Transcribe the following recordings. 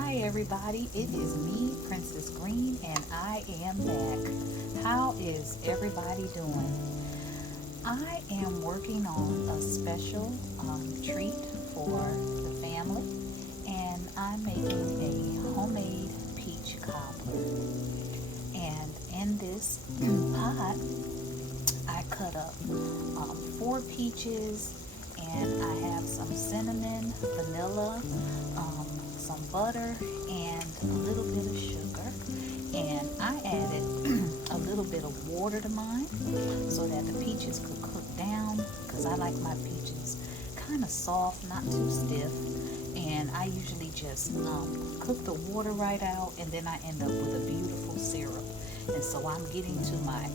Hi everybody, it is me, Princess Green, and I am back. How is everybody doing? I am working on a special treat for the family, and I'm making a homemade peach cobbler. And in this pot, I cut up 4 peaches, and I have some cinnamon, vanilla, some butter, and a little bit of sugar. And I added a little bit of water to mine so that the peaches could cook down, because I like my peaches kind of soft, not too stiff. And I usually just cook the water right out, and then I end up with a beautiful syrup. And so I'm getting to my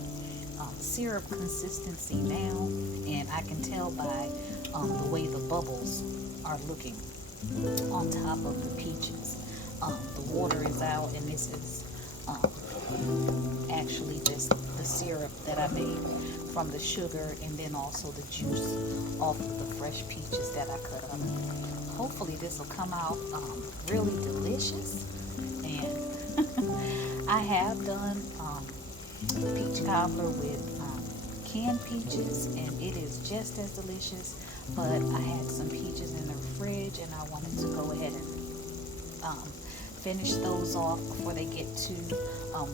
syrup consistency now, and I can tell by the way the bubbles are looking on top of the peaches. The water is out, and this is actually the syrup that I made from the sugar, and then also the juice off of the fresh peaches that I cut up. Hopefully this will come out really delicious. And I have done peach cobbler with canned peaches, and it is just as delicious, but I had some peaches in the fridge, and I wanted to go ahead and finish those off before they get too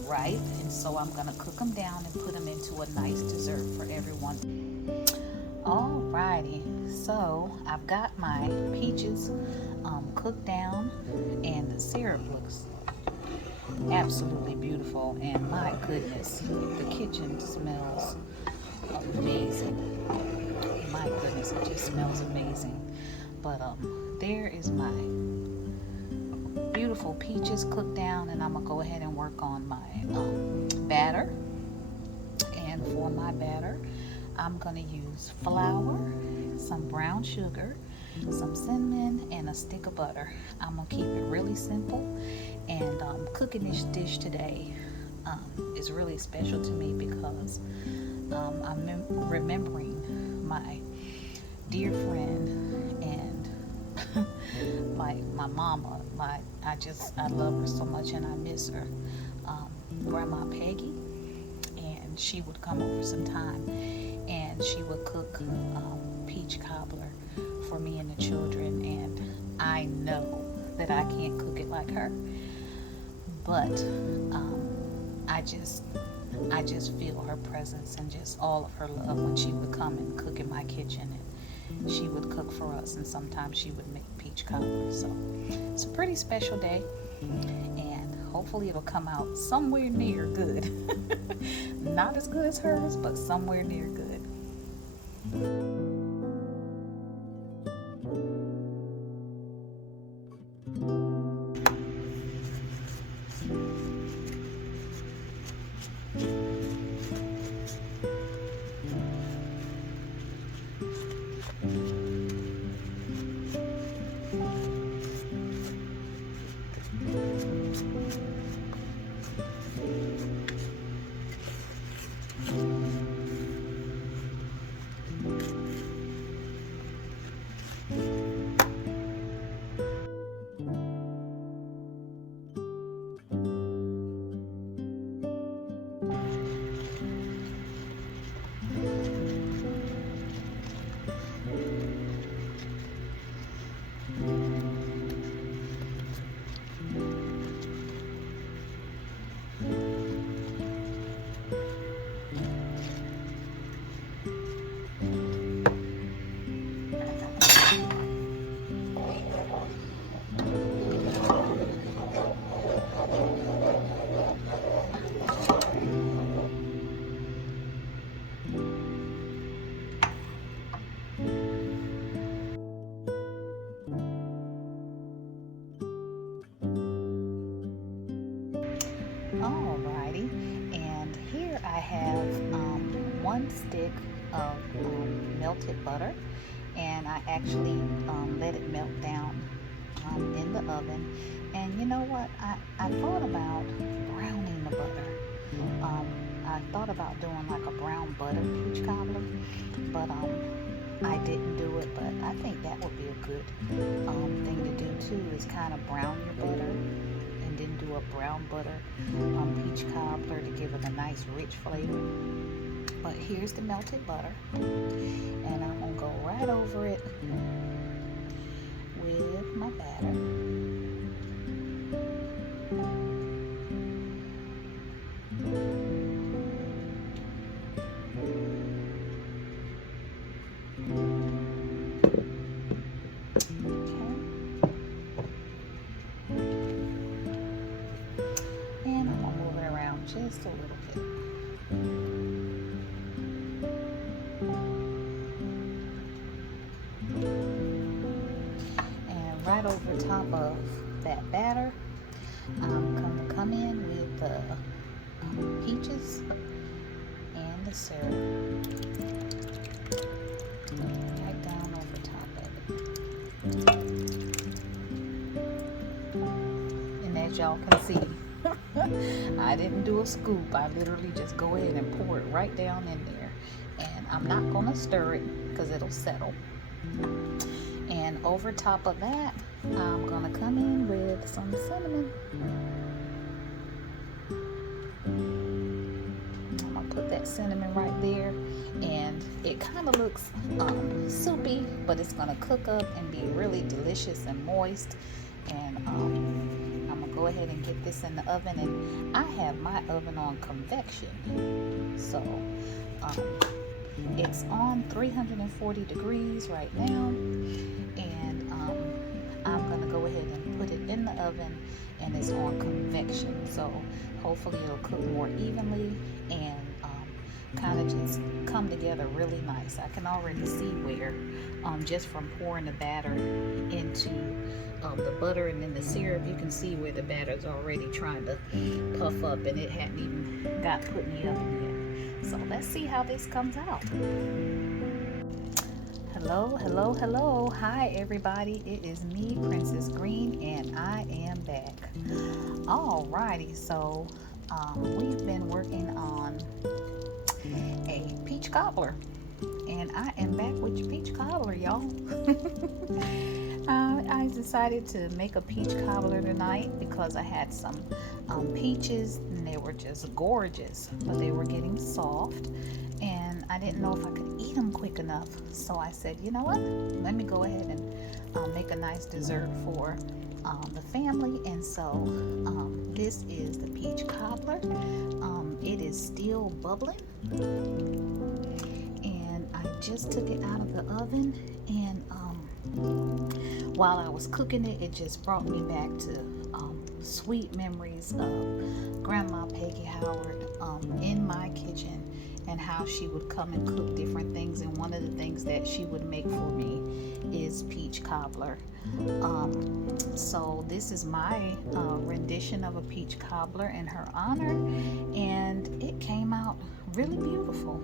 ripe. And so I'm going to cook them down and put them into a nice dessert for everyone. Alrighty, so I've got my peaches cooked down, and the syrup looks absolutely beautiful, and my goodness, the kitchen smells amazing. My goodness, it just smells amazing. But there is my beautiful peaches cooked down, and I'm gonna go ahead and work on my batter. And for my batter, I'm gonna use flour, some brown sugar, some cinnamon, and a stick of butter. I'm gonna keep it really simple, and cooking this dish today is really special to me because I'm remembering my dear friend and my mama. I love her so much, and I miss her. Grandma Peggy, and she would come over sometime, and she would cook peach cobbler for me and the children, and I know that I can't cook it like her, but I just feel her presence and just all of her love when she would come and cook in my kitchen, and she would cook for us, and sometimes she would make peach cobbler. So it's a pretty special day, and hopefully it'll come out somewhere near good. Not as good as hers, but somewhere near good. Alrighty, and here I have 1 stick of melted butter, and I actually let it melt down in the oven. And you know what, I thought about browning the butter. I thought about doing like a brown butter peach cobbler, but I didn't do it. But I think that would be a good thing to do. too is kind of brown your butter and then do a brown butter peach cobbler to give it a nice rich flavor. But here's the melted butter, and I'm gonna go right over it with my batter. Just a little bit. And right over top of that batter, I'm going to come in with the peaches and the syrup. Right down over top of it. And as y'all can see, I didn't do a scoop. I literally just go ahead and pour it right down in there. And I'm not going to stir it because it'll settle. And over top of that, I'm going to come in with some cinnamon. I'm going to put that cinnamon right there. And it kind of looks soupy, but it's going to cook up and be really delicious and moist. And go ahead and get this in the oven, and I have my oven on convection, so it's on 340 degrees right now, and I'm gonna go ahead and put it in the oven, and it's on convection, so hopefully it'll cook more evenly and kind of just come together really nice. I can already see where just from pouring the batter into the butter and then the syrup, you can see where the batter's already trying to puff up, and it hadn't even got put in the oven yet. So let's see how this comes out. Hello. Hi everybody, it is me, Princess Green, and I am back. Alrighty, so we've been working on a peach cobbler, and I am back with your peach cobbler, y'all. I decided to make a peach cobbler tonight because I had some peaches, and they were just gorgeous, but they were getting soft, and I didn't know if I could eat them quick enough. So I said, you know what, let me go ahead and make a nice dessert for the family. And so this is the peach cobbler. It is still bubbling, and I just took it out of the oven, and while I was cooking it, it just brought me back to sweet memories of Grandma Peggy Howard in my kitchen, and how she would come and cook different things. And one of the things that she would make for me is peach cobbler. So this is my rendition of a peach cobbler in her honor, and it came out really beautiful.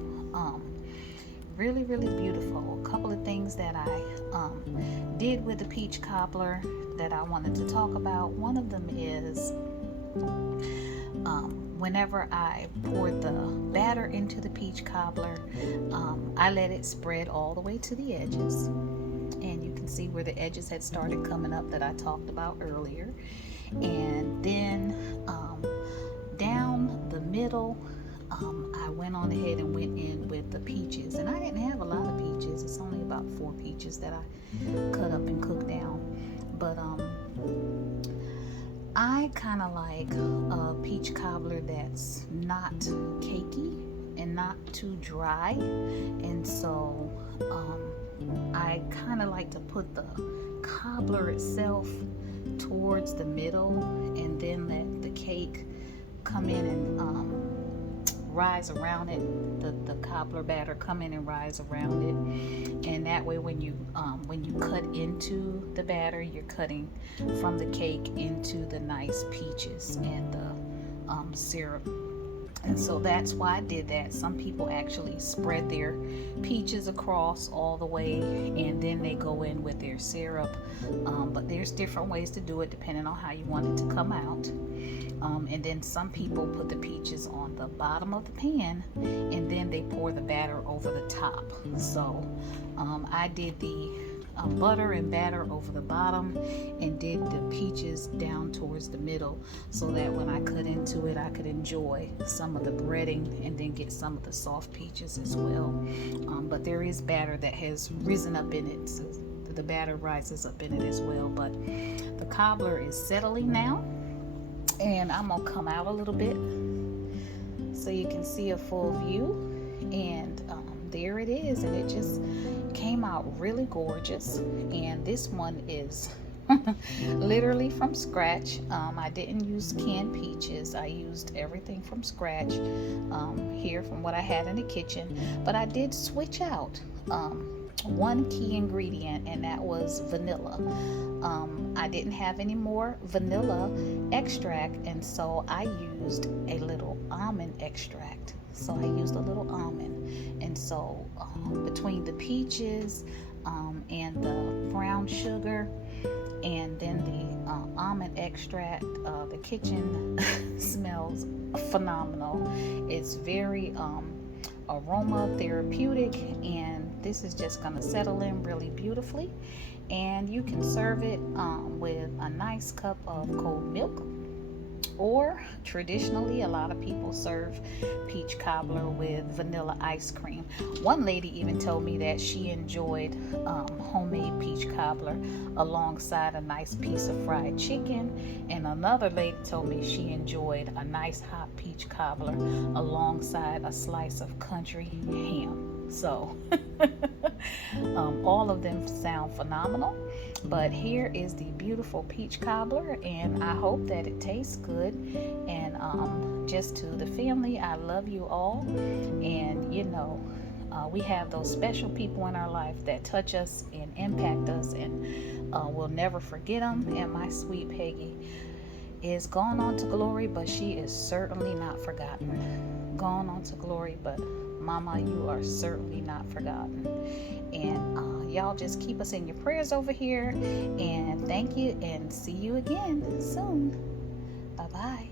Really beautiful. A couple of things that I did with the peach cobbler that I wanted to talk about. One of them is whenever I poured the batter into the peach cobbler, I let it spread all the way to the edges, and you can see where the edges had started coming up that I talked about earlier. And then down the middle, I went on ahead and went in with the peaches, and I didn't have a lot of peaches. It's only about 4 peaches that I cut up and cooked down, but I kind of like a peach cobbler that's not cakey and not too dry, and so I kind of like to put the cobbler itself towards the middle, and then let the cake come in and rise around it, the cobbler batter come in and rise around it, and that way when you cut into the batter, you're cutting from the cake into the nice peaches and the syrup. And so that's why I did that. Some people actually spread their peaches across all the way, and then they go in with their syrup, but there's different ways to do it depending on how you want it to come out. And then some people put the peaches on the bottom of the pan, and then they pour the batter over the top. So I did the butter and batter over the bottom and did the peaches down towards the middle, so that when I cut into it I could enjoy some of the breading and then get some of the soft peaches as well. But there is batter that has risen up in it, so the batter rises up in it as well. But the cobbler is settling now, and I'm gonna come out a little bit so you can see a full view. And there it is, and it just came out really gorgeous. And this one is literally from scratch. I didn't use canned peaches. I used everything from scratch here from what I had in the kitchen. But I did switch out one key ingredient, and that was vanilla. I didn't have any more vanilla extract, and so I used a little almond extract. So I used a little almond, and so between the peaches and the brown sugar and then the almond extract, the kitchen smells phenomenal. It's very aroma therapeutic, and this is just going to settle in really beautifully. And you can serve it with a nice cup of cold milk, or traditionally a lot of people serve peach cobbler with vanilla ice cream. One lady even told me that she enjoyed homemade peach cobbler alongside a nice piece of fried chicken, and another lady told me she enjoyed a nice hot peach cobbler alongside a slice of country ham. So all of them sound phenomenal, but here is the beautiful peach cobbler, and I hope that it tastes good. And just to the family, I love you all. And we have those special people in our life that touch us and impact us, and we'll never forget them. And my sweet Peggy is gone on to glory, but she is certainly not forgotten. Gone on to glory, but Mama, you are certainly not forgotten. And y'all just keep us in your prayers over here. And thank you, and see you again soon. Bye-bye.